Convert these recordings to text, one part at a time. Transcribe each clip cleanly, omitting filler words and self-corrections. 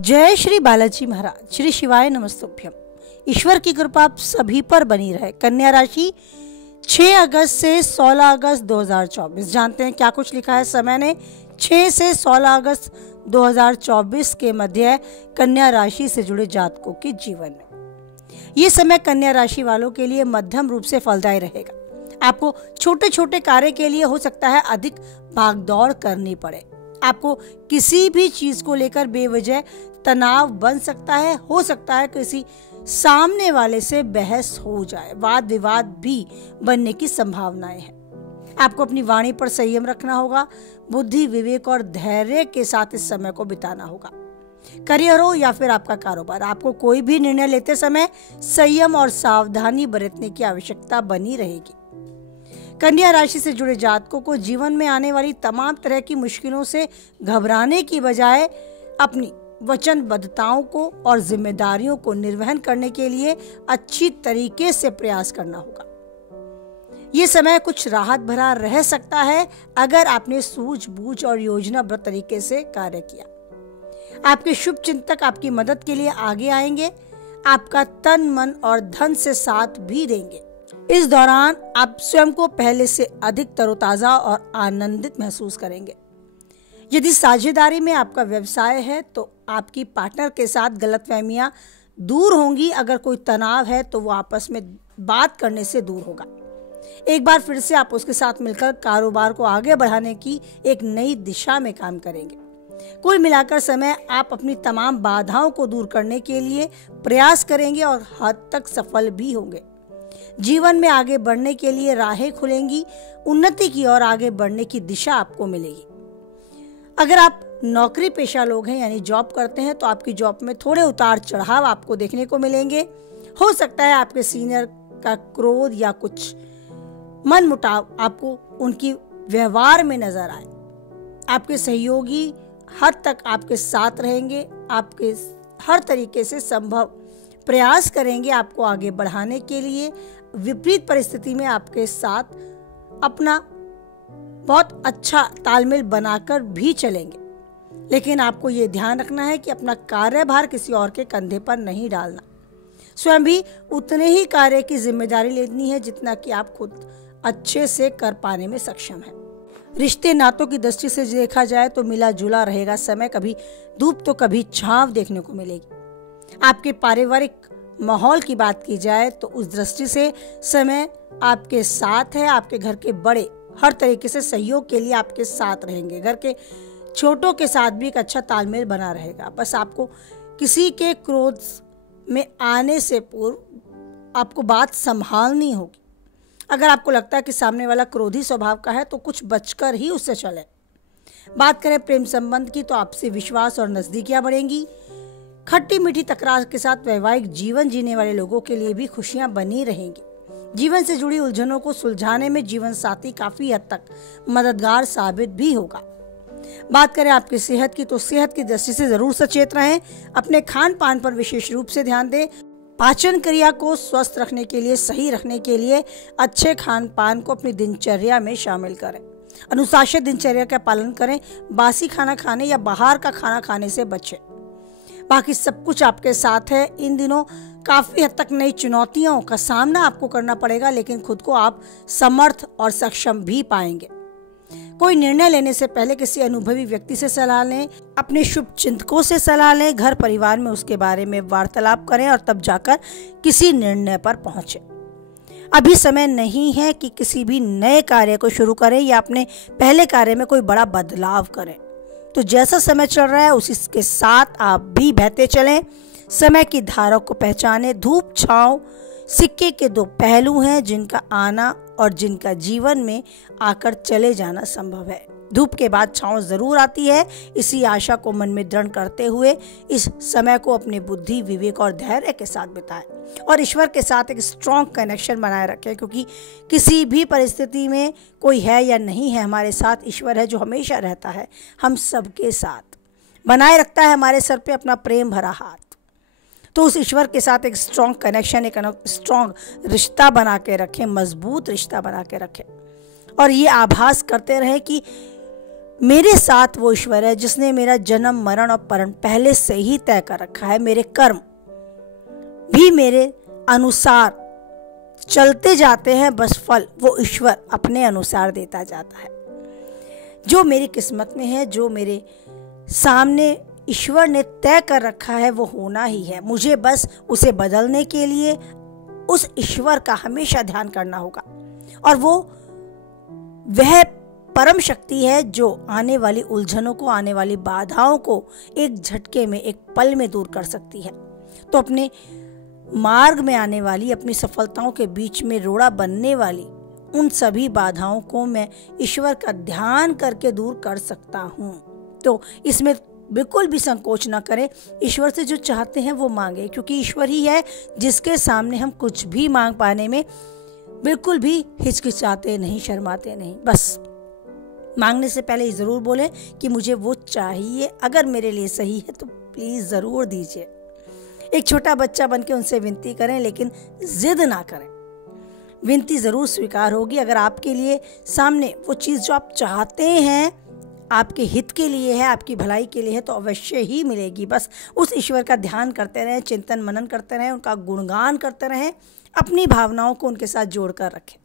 जय श्री बालाजी महाराज, श्री शिवाय नमस्तुभ्यम। ईश्वर की कृपा आप सभी पर बनी रहे। कन्या राशि 6 अगस्त से 16 अगस्त 2024। जानते हैं क्या कुछ लिखा है समय ने। 6 से 16 अगस्त 2024 के मध्य कन्या राशि से जुड़े जातकों के जीवन में ये समय कन्या राशि वालों के लिए मध्यम रूप से फलदायी रहेगा। आपको छोटे छोटे कार्य के लिए हो सकता है अधिक भागदौड़ करनी पड़े। आपको किसी भी चीज को लेकर बेवजह तनाव बन सकता है। हो सकता है किसी सामने वाले से बहस हो जाए, वाद विवाद भी बनने की संभावनाएं हैं। आपको अपनी वाणी पर संयम रखना होगा। बुद्धि, विवेक और धैर्य के साथ इस समय को बिताना होगा। करियर हो या फिर आपका कारोबार, आपको कोई भी निर्णय लेते समय संयम और सावधानी बरतने की आवश्यकता बनी रहेगी। कन्या राशि से जुड़े जातकों को जीवन में आने वाली तमाम तरह की मुश्किलों से घबराने की बजाय अपनी वचनबद्धताओं को और जिम्मेदारियों को निर्वहन करने के लिए अच्छी तरीके से प्रयास करना होगा। ये समय कुछ राहत भरा रह सकता है अगर आपने सूझबूझ और योजनाबद्ध तरीके से कार्य किया। आपके शुभ चिंतक आपकी मदद के लिए आगे आएंगे। आपका तन, मन और धन से साथ भी देंगे। इस दौरान आप स्वयं को पहले से अधिक तरोताजा और आनंदित महसूस करेंगे। यदि साझेदारी में आपका व्यवसाय है तो आपकी पार्टनर के साथ गलतफहमियां दूर होंगी। अगर कोई तनाव है तो वो आपस में बात करने से दूर होगा। एक बार फिर से आप उसके साथ मिलकर कारोबार को आगे बढ़ाने की एक नई दिशा में काम करेंगे। कुल मिलाकर समय आप अपनी तमाम बाधाओं को दूर करने के लिए प्रयास करेंगे और हद तक सफल भी होंगे। जीवन में आगे बढ़ने के लिए राहें खुलेंगी। उन्नति की ओर आगे बढ़ने की दिशा आपको मिलेगी। अगर आप नौकरी पेशा लोग हैं यानी जॉब करते हैं तो आपकी जॉब में थोड़े उतार चढ़ाव आपको देखने को मिलेंगे। हो सकता है आपके सीनियर का क्रोध या कुछ मनमुटाव आपको उनकी व्यवहार में नजर आए। आपके सहयोगी हद तक आपके साथ रहेंगे। आपके हर तरीके से संभव प्रयास करेंगे आपको आगे बढ़ाने के लिए। विपरीत परिस्थिति में आपके साथ अपना बहुत अच्छा तालमेल बनाकर भी चलेंगे। लेकिन आपको ये ध्यान रखना है कि अपना कार्यभार किसी और के कंधे पर नहीं डालना। स्वयं भी उतने ही कार्य की जिम्मेदारी लेनी है जितना कि आप खुद अच्छे से कर पाने में सक्षम हैं। रिश्ते नातों की दृष्टि से देखा जाए तो मिला जुला रहेगा समय। कभी धूप तो कभी छांव देखने को मिलेगी। आपके पारिवारिक माहौल की बात की जाए तो उस दृष्टि से समय आपके साथ है। आपके घर के बड़े हर तरीके से सहयोग के लिए आपके साथ रहेंगे। घर के छोटों के साथ भी एक अच्छा तालमेल बना रहेगा। बस आपको किसी के क्रोध में आने से पूर्व आपको बात संभालनी होगी। अगर आपको लगता है कि सामने वाला क्रोधी स्वभाव का है तो कुछ बचकर ही उससे चले। बात करें प्रेम संबंध की तो आपसे विश्वास और नजदीकियां बढ़ेंगी। खट्टी मीठी तकरार के साथ वैवाहिक जीवन जीने वाले लोगों के लिए भी खुशियां बनी रहेंगी। जीवन से जुड़ी उलझनों को सुलझाने में जीवन साथी काफी हद तक मददगार साबित भी होगा। बात करें आपकी सेहत की तो सेहत की दृष्टि से जरूर सचेत रहें। अपने खान पान पर विशेष रूप से ध्यान दें। पाचन क्रिया को स्वस्थ रखने के लिए, सही रखने के लिए अच्छे खान पान को अपनी दिनचर्या में शामिल करें। अनुशासित दिनचर्या का पालन करें। बासी खाना खाने या बाहर का खाना खाने से बचें। बाकी सब कुछ आपके साथ है। इन दिनों काफी हद तक नई चुनौतियों का सामना आपको करना पड़ेगा, लेकिन खुद को आप समर्थ और सक्षम भी पाएंगे। कोई निर्णय लेने से पहले किसी अनुभवी व्यक्ति से सलाह लें। अपने शुभ चिंतकों से सलाह लें। घर परिवार में उसके बारे में वार्तालाप करें और तब जाकर किसी निर्णय पर पहुंचे। अभी समय नहीं है कि किसी भी नए कार्य को शुरू करें या अपने पहले कार्य में कोई बड़ा बदलाव करें। तो जैसा समय चल रहा है उसी के साथ आप भी बहते चलें। समय की धारा को पहचानें। धूप छांव सिक्के के दो पहलू हैं जिनका आना और जिनका जीवन में आकर चले जाना संभव है। धूप के बाद छांव जरूर आती है। इसी आशा को मन में दृढ़ करते हुए इस समय को अपने बुद्धि, विवेक और धैर्य के साथ बिताएं और ईश्वर के साथ एक स्ट्रॉन्ग कनेक्शन बनाए रखें, क्योंकि किसी भी परिस्थिति में कोई है या नहीं है, हमारे साथ ईश्वर है जो हमेशा रहता है, हम सबके साथ बनाए रखता है हमारे सर पे अपना प्रेम भरा हाथ। तो उस ईश्वर के साथ एक स्ट्रॉन्ग कनेक्शन, एक स्ट्रॉन्ग रिश्ता बना के रखें, मजबूत रिश्ता बना के रखें और ये आभास करते रहें कि मेरे साथ वो ईश्वर है जिसने मेरा जन्म मरण और परण पहले से ही तय कर रखा है। मेरे कर्म भी मेरे अनुसार चलते जाते हैं, बस फल वो ईश्वर अपने अनुसार देता जाता है। जो मेरी किस्मत में है, जो मेरे सामने ईश्वर ने तय कर रखा है, वो होना ही है। मुझे बस उसे बदलने के लिए उस ईश्वर का हमेशा ध्यान करना होगा, और वो वह परम शक्ति है जो आने वाली उलझनों को, आने वाली बाधाओं को एक झटके में, एक पल में दूर कर सकती है। तो अपने मार्ग में आने वाली, अपनी सफलताओं के बीच में रोड़ा बनने वाली उन सभी बाधाओं को मैं ईश्वर का ध्यान करके दूर कर सकता हूँ। तो इसमें बिल्कुल भी संकोच ना करें, ईश्वर से जो चाहते हैं वो मांगे, क्योंकि ईश्वर ही है जिसके सामने हम कुछ भी मांग पाने में बिल्कुल भी हिचकिचाते नहीं, शर्माते नहीं। बस मांगने से पहले ये ज़रूर बोलें कि मुझे वो चाहिए, अगर मेरे लिए सही है तो प्लीज़ ज़रूर दीजिए। एक छोटा बच्चा बन के उनसे विनती करें, लेकिन जिद ना करें। विनती ज़रूर स्वीकार होगी। अगर आपके लिए सामने वो चीज़ जो आप चाहते हैं आपके हित के लिए है, आपकी भलाई के लिए है, तो अवश्य ही मिलेगी। बस उस ईश्वर का ध्यान करते रहें, चिंतन मनन करते रहें, उनका गुणगान करते रहें, अपनी भावनाओं को उनके साथ जोड़ कर रखें।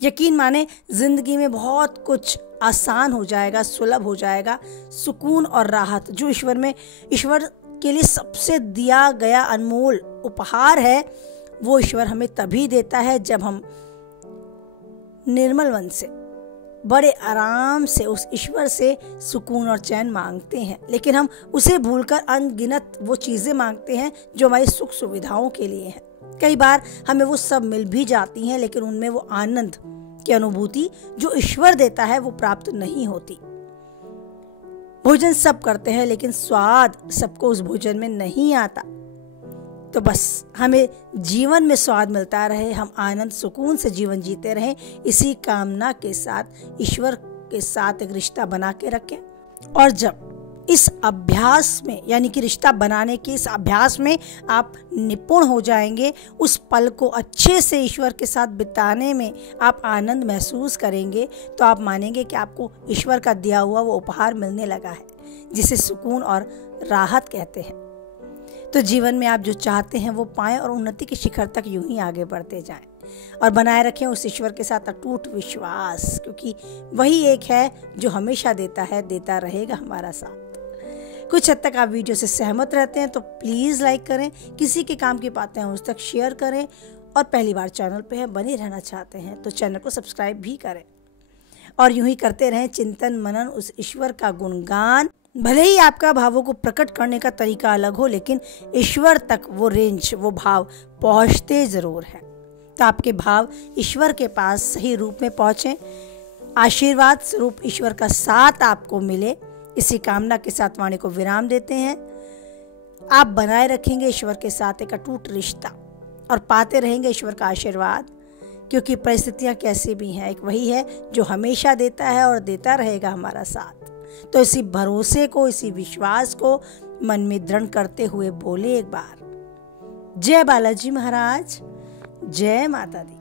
यकीन माने ज़िंदगी में बहुत कुछ आसान हो जाएगा, सुलभ हो जाएगा। सुकून और राहत जो ईश्वर के लिए सबसे दिया गया अनमोल उपहार है, वो ईश्वर हमें तभी देता है जब हम निर्मल मन से, बड़े आराम से उस ईश्वर से सुकून और चैन मांगते हैं। लेकिन हम उसे भूलकर अनगिनत वो चीज़ें मांगते हैं जो हमारी सुख सुविधाओं के लिए हैं। कई बार हमें वो सब मिल भी जाती हैं, लेकिन उनमें वो आनंद की अनुभूति जो ईश्वर देता है वो प्राप्त नहीं होती। भोजन सब करते हैं, लेकिन स्वाद सबको उस भोजन में नहीं आता। तो बस हमें जीवन में स्वाद मिलता रहे, हम आनंद सुकून से जीवन जीते रहें, इसी कामना के साथ ईश्वर के साथ एक रिश्ता बना के रखें। और जब इस अभ्यास में, यानी कि रिश्ता बनाने के इस अभ्यास में आप निपुण हो जाएंगे, उस पल को अच्छे से ईश्वर के साथ बिताने में आप आनंद महसूस करेंगे, तो आप मानेंगे कि आपको ईश्वर का दिया हुआ वो उपहार मिलने लगा है, जिसे सुकून और राहत कहते हैं। तो जीवन में आप जो चाहते हैं वो पाएं और उन्नति के शिखर तक यूं ही आगे बढ़ते जाएं, और बनाए रखें उस ईश्वर के साथ अटूट विश्वास, क्योंकि वही एक है जो हमेशा देता है, देता रहेगा हमारा साथ। कुछ हद तक आप वीडियो से सहमत रहते हैं तो प्लीज़ लाइक करें, किसी के काम की बातें हैं उस तक शेयर करें, और पहली बार चैनल पे हैं, बने रहना चाहते हैं तो चैनल को सब्सक्राइब भी करें, और यूं ही करते रहें चिंतन मनन, उस ईश्वर का गुणगान। भले ही आपका भावों को प्रकट करने का तरीका अलग हो, लेकिन ईश्वर तक वो रेंज, वो भाव पहुँचते ज़रूर हैं। तो आपके भाव ईश्वर के पास सही रूप में पहुँचें, आशीर्वाद स्वरूप ईश्वर का साथ आपको मिले, इसी कामना के साथ वाणी को विराम देते हैं। आप बनाए रखेंगे ईश्वर के साथ एक अटूट रिश्ता, और पाते रहेंगे ईश्वर का आशीर्वाद, क्योंकि परिस्थितियाँ कैसी भी हैं, एक वही है जो हमेशा देता है और देता रहेगा हमारा साथ। तो इसी भरोसे को, इसी विश्वास को मन में दृढ़ करते हुए बोले एक बार, जय बालाजी महाराज, जय माता दी।